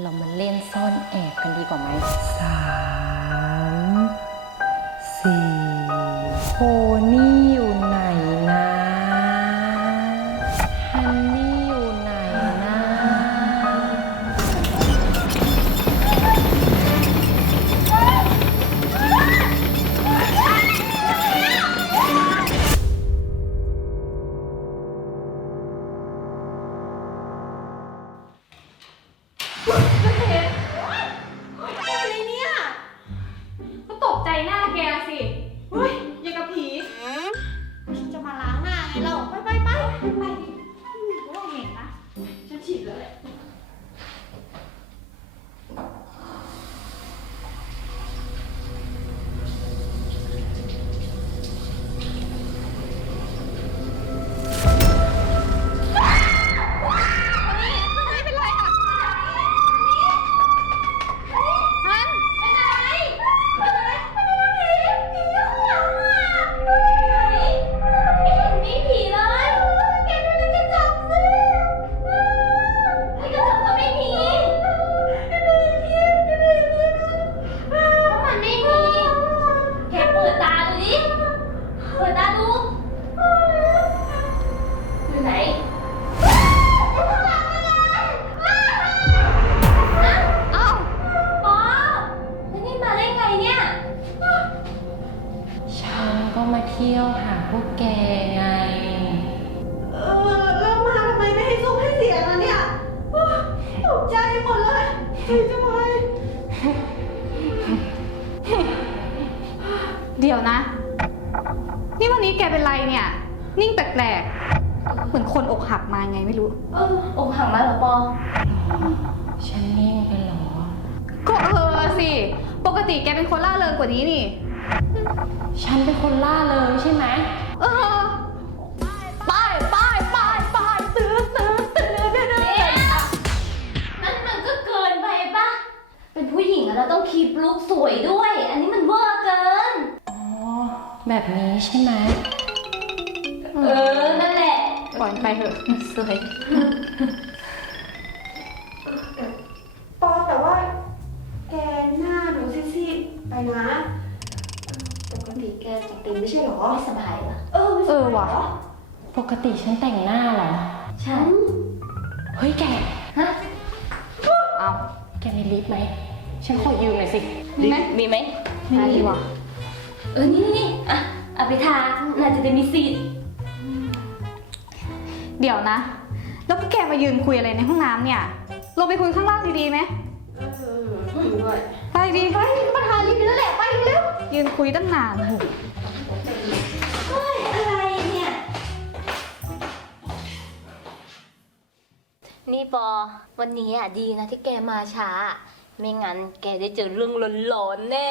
เรามาเล่นซ่อนแอบกันดีกว่าไหมสามสี่โพนี่ อ นี่วันนี้แกเป็นไรเนี่ย นิ่งแปลกๆ เหมือนคนอกหักมาไงไม่รู้ เอออกหักมาเหรอปอ ฉันนิ่งไปเหรอ ก็เออสิ ปกติแกเป็นคนล่าเริงกว่านี้นี่ ฉันเป็นคนล่าเลยใช่ไหม เออไปไปไปไปตื้อตื้อตื้อตื้อตื้อเนี่ยนั่นมันก็เกินไปปะเป็นผู้หญิงอะเราต้องคีปลุกสวยด้วย อันนี้ แบบนี้ใช่ไหมเออ นั่นแหละ ปล่อยมันไปเถอะสวย ปอแต่ว่า แกหน้าหนูซีดๆไปนะ ปกติแกจัดเต็มไม่ใช่หรอ ไม่สบายเหรอ เออเออว่ะปกติฉันแต่งหน้าเหรอ ฉัน เฮ้ยแก ฮะ เอา แกมีลิปไหม ฉันขอยืมหน่อยสิ มีไหมมีไหม ไม่มีว่ะ เออนี่นี่อะเอาไปทาน่าจะได้มีซีดเดี๋ยวนะ แล้วพวกแกมายืนคุยอะไรในห้องน้ำเนี่ย ลงไปคุยข้างล่างดีๆไหมเออด้วยไปดีไปประธานรีบแล้วแหละไปเร็วยืนคุยตั้งนานโอ้โหเฮ้ยอะไรเนี่ย นี่ปอ วันนี้อะดีนะที่แกมาช้า ไม่งั้นแกได้เจอเรื่องหลอนๆแน่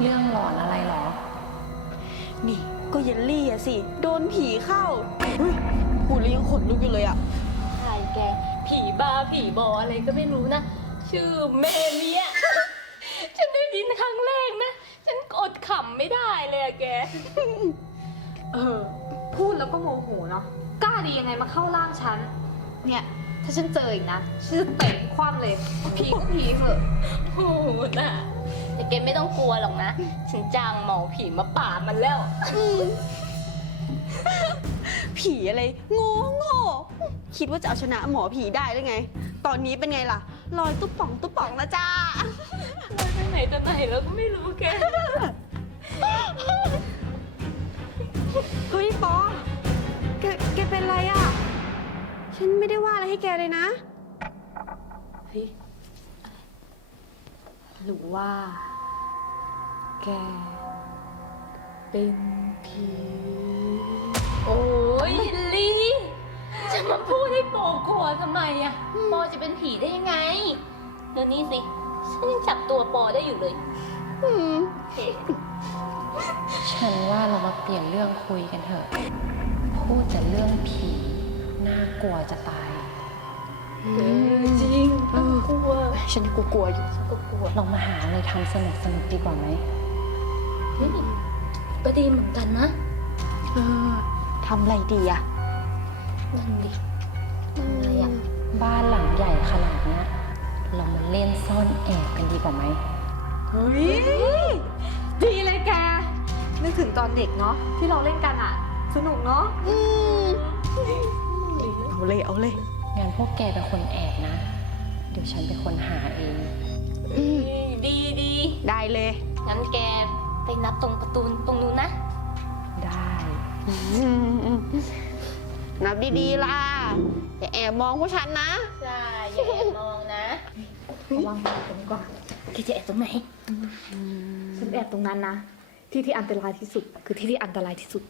เรื่องหลอนอะไรเหรอ นี่ก็เยลลี่อะสิ โดนผีเข้าเฮ้ยพูดแล้วยังขนลุกอยู่เลยอะใช่แก ผีบาผีบออะไรก็ไม่รู้นะ ชื่อเมเมีย ฉันได้ยินครั้งแรกนะ ฉันอดขำไม่ได้เลยอะแก เออ พูดแล้วก็โมโหเนาะ กล้าดียังไงมาเข้าร่างฉัน เนี่ย ถ้าฉันเจออีกนะ ฉันจะเตะคว่ำเลย ผีก็ผีเถอะโอ้โหน่ะ แต่แกไม่ต้องกลัวหรอกนะ ฉันจ้างหมอผีมาป่าบมันแล้ว ผีอะไรโง่โง่คิดว่าจะเอาชนะหมอผีได้หรือไง ตอนนี้เป็นไงล่ะลอยตุ๊บป่องตุ๊บป่องแล้วจ้าไปไหนตอนไหนแล้วก็ไม่รู้แก เฮ้ยปอแกแกเป็นไรอะฉันไม่ได้ว่าอะไรให้แกเลยนะ เฮ้ยหรือว่า แกเป็นผี โอ้ยลีจะมาพูดให้โปกลัวทำไมอะปอจะเป็นผีได้ยังไงเดี๋ยวนี้สิฉันยังจับตัวปอได้อยู่เลยอืมฉันว่าเรามาเปลี่ยนเรื่องคุยกันเถอะพูดแต่เรื่องผีน่ากลัวจะตายจริงกลัว ฉันก็กลัวอยู่ก็กลัวลองมาหาอะไรทำสนุกสนุกๆดีกว่าไหม เฮ้ยก็ดีเหมือนกันนะเออทำอะไรดีอะนั่นดิทำอะไรอะอบ้านหลังใหญ่ขนาดเนี้ยเรามาเล่นซ่อนแอบกันดีกว่าไหมเฮ้ยดีเลยแก นึกถึงตอนเด็กเนาะที่เราเล่นกันอะสนุกเนาะอืมเอาเลยเอาเลยงั้นพวกแกเป็นคนแอบนะ เดี๋ยวฉันเป็นคนหาเองดีดีได้เลยงั้นแก ไปนับตรงประตูตรงนู้นนะ ได้ นับดีๆล่ะ อย่าแอบมองพวกฉันนะ ใช่อย่าแอบมองนะระวังตรงก่อนแกจะแอบตรงไหนฉันแอบตรงนั้นนะ ที่ที่อันตรายที่สุด คือที่ที่อันตรายที่สุด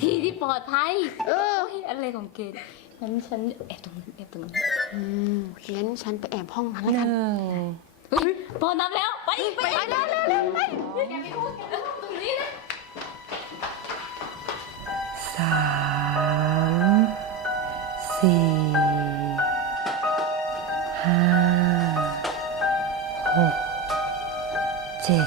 ที่ที่ปลอดภัย เออโอ้ยอะไรของเกดงั้นฉันแอบตรงนั้นแอบตรงนั้นอืมงั้นฉันไปแอบห้องนั้นแล้วหกันนึ่ง เฮ้ยพอนำแล้วไปไปไปเร็วเร็วเร็วไปแกไม่พูดแกไม่พูดตรงนี้นะสามสี่ห้าหกเจ็ด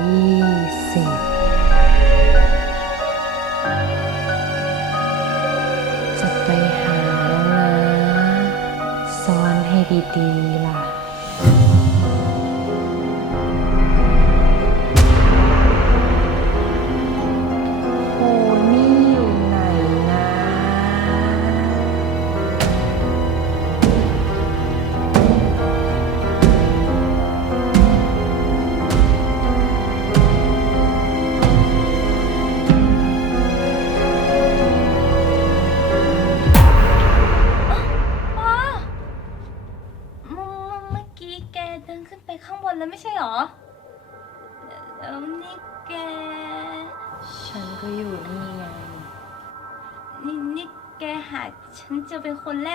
ยี่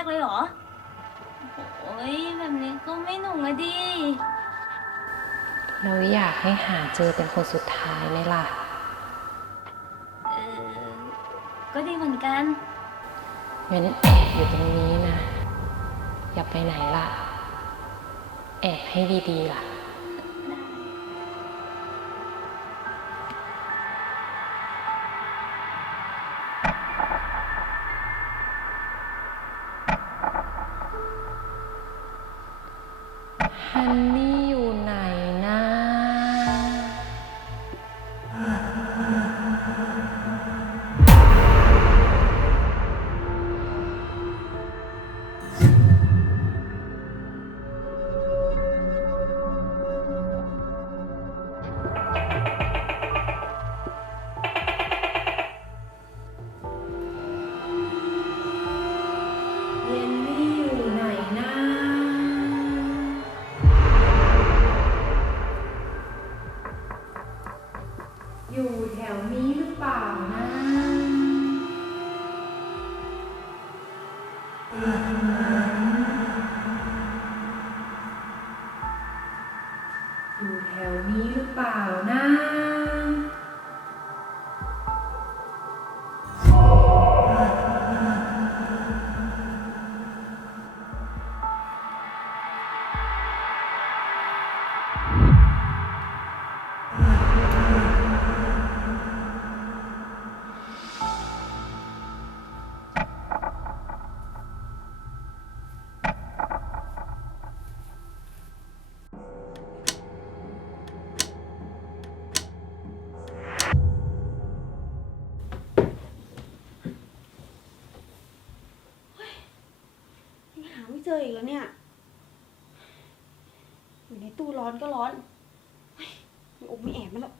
เป็นคนแรกเลยเหรอ โอ้ยแบบนี้ก็ไม่หนุกอะดิ เราอยากให้หาเจอเป็นคนสุดท้ายไหมล่ะ เออ ก็ดีเหมือนกัน งั้นแอบอยู่ตรงนี้นะ อย่าไปไหนล่ะ แอบให้ดีๆล่ะ เจออีกแล้วเนี่ย อยู่ในตู้ร้อนก็ร้อนเฮ้ยไม่อบไม่แอบมาแล้ว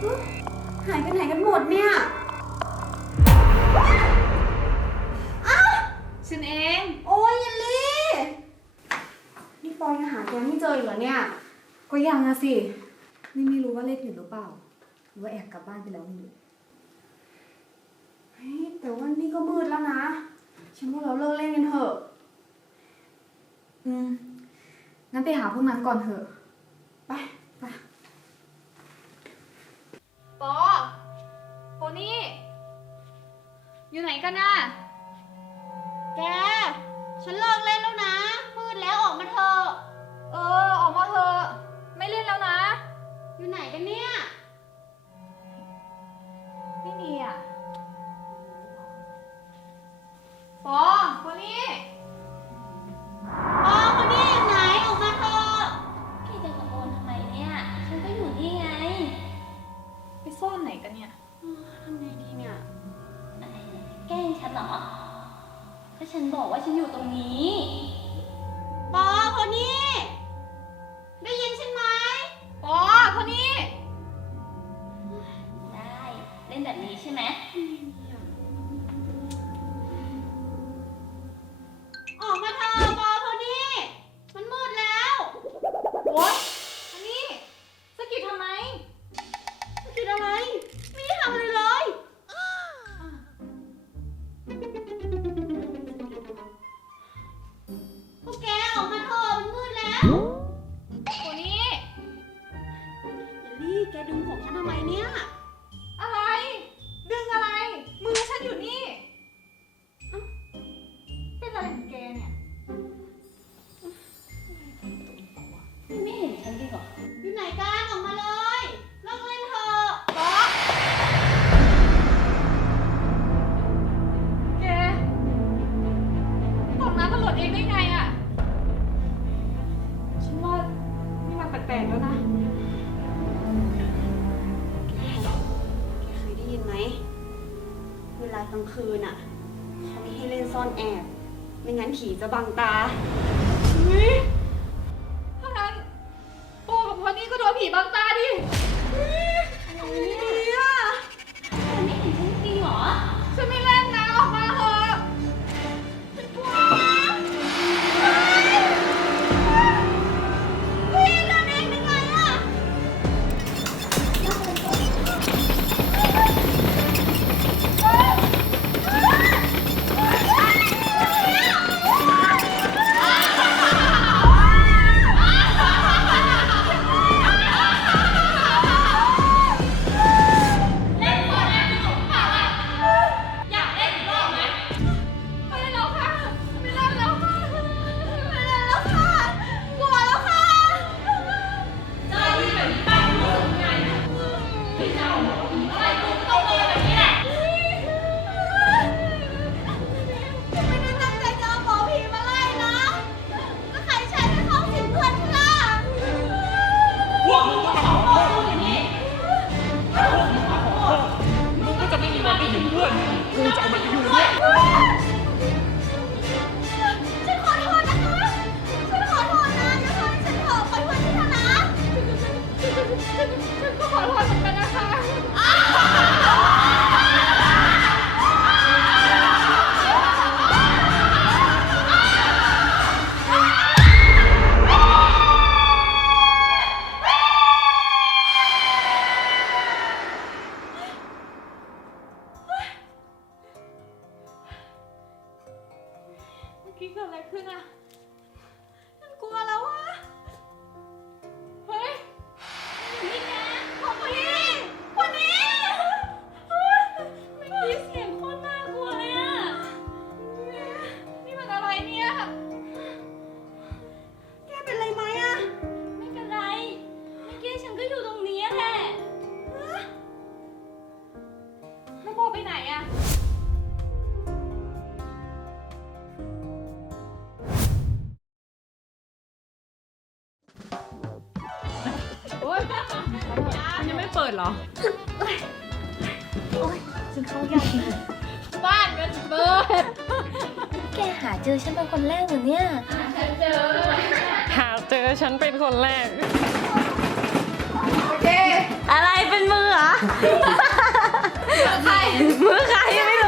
เฮ้ยหายไปไหนกันหมดเนี่ย ฉันเอง โอ้ยเยลลี่ นี่ปอยยังหาแกไม่เจออีกเหรอเนี่ย ก็ยังอะสิ นี่ไม่รู้ว่าเล่นอยู่หรือเปล่า หรือว่าแอบกลับบ้านไปแล้วไม่รู้ เฮ้ยแต่ว่านี่ก็มืดแล้วนะ ฉันว่าเราเลิกเล่นกันเถอะ อืม งั้นไปหาพวกนั้นก่อนเถอะ ไปไปปอโพนี่ อยู่ไหนกันน่ะ แก ฉันเลิกเล่นแล้วนะ มืดแล้วออกมาเถอะ เออ ออกมาเถอะ ไม่เล่นแล้วนะ อยู่ไหนกันเนี่ย ไม่มีอะ ปอโพนี่ปอคนนี้อยู่ไหนออกมาเถอะพี่จะตะโกนทำไมเนี่ย ฉันก็อยู่นี่ไงไปซ่อนไหนกันเนี่ยทำไงดีเนี่ย อะไรเนี่ยแกล้งฉันเหรอก็ฉันบอกว่าฉันอยู่ตรงนี้ ปอคนนี้ คืนอะเขาไม่ให้เล่นซ่อนแอบ ไม่งั้นผีจะบัง เปิดเหรอโฉันเข้ายากจริงบ้านมันเปิดแกหาเจอฉันเป็นคนแรกเหรอเนี่ย หาเจอหาเจอฉันเป็นคนแรกโอเคอะไรเป็นมือเหรมือใครมือใครไม่รู้